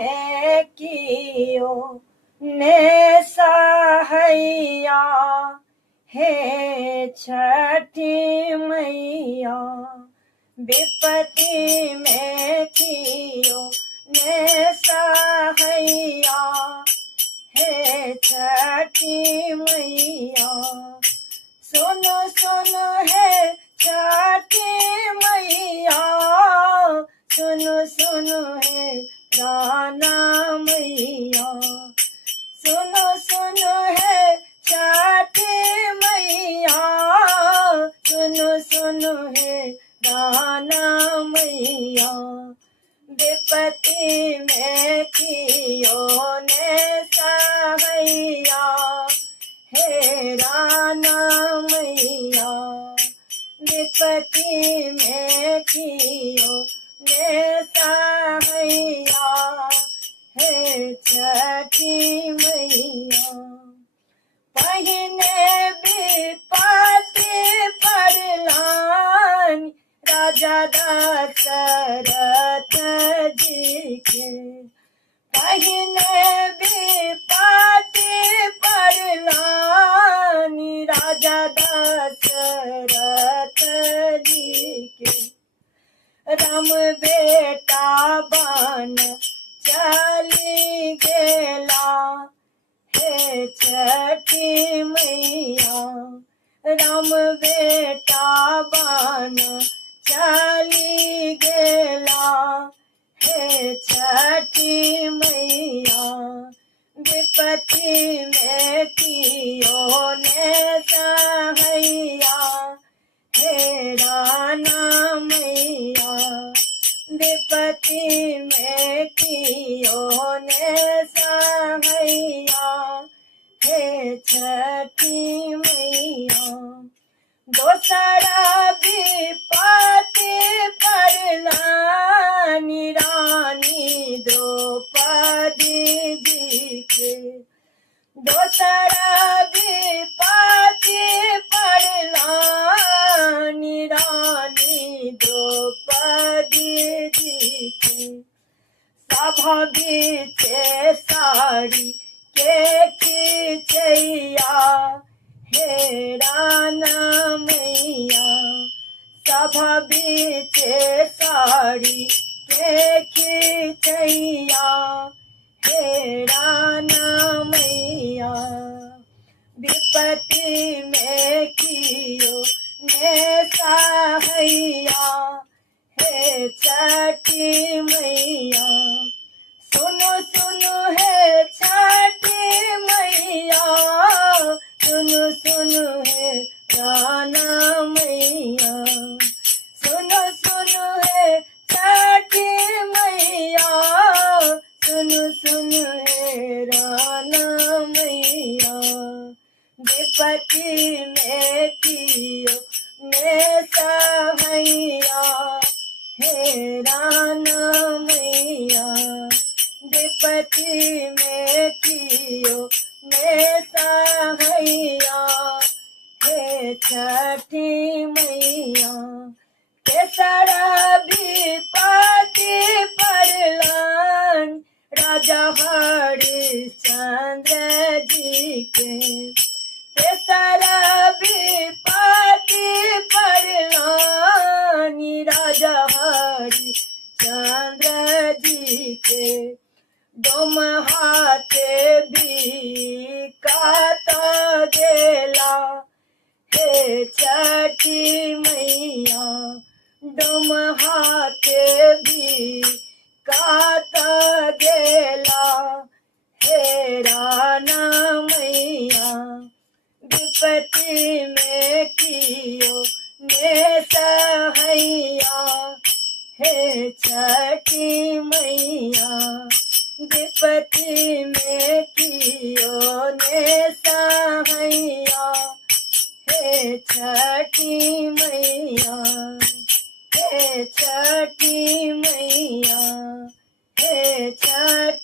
में कियो ने सहैया, हे छठी मैया विपत्ति में कियो ने सहैया, हे छठी मैया। सुनो सुनो हे छठी मैया, सुनो सुनो हे राना मैया, सुनो सुनो है छठी मैया, सुनो सुनो है राना मैया। विपत्ति में कियो ने सहैया, हे राना मैया। विपत्ति में कियो ने सहैया, हे छठी मैया। पहिने विपत्ति पड़लान राजा दशरथ जी के, पहिने विपत्ति पड़लान राजा दशरथ जी के। राम बेटा बन चली गेला, हे छठी मैया। राम बेटा बन चली गेला, हे छठी मैया। विपत्ति में कियो ने सहैया, हे राना मैया। विपत्ति में कियो ने सहैया, हे छठी मैया। दोसरा विपत्ति पड़लानी रानी द्रौपदी जी के। दोसरा विपत्ति पड़लानी रानी द्रौपदी जी के। सभा बीचे साड़ी के खिचैया, हे राना मैया। सभा बीचे साड़ी के खिचैया, हे राना मैया। विपत्ति में कियो ने सहैया, हे छठी मैया। सुनो सुनो है छठी मैया, सुनो सुनो है राना मैया। सुनो सुनो है छठी मैया, सुनो सुनो है राना मैया। विपत्ति में कियो ने सहैया, हे राना मैया। विपत्ति में कियो ने सहैया, हे छठी मैया। तेसरा विपत्ति पड़लान राजा हरिश्चंद्र जी के। तेसरा विपत्ति पड़लान राजा हरिश्चंद्र जी के। डोम हाथे भी काता गेला, हे छठी मैया। डोम हाथे भी काता गेला, हे राना मैया। विपत्ति में कियो ने सहैया, हे छठी मैया। विपत्ति में कियो ने सहैया, हे छठी मैया। हे छठी मैया, हे छठी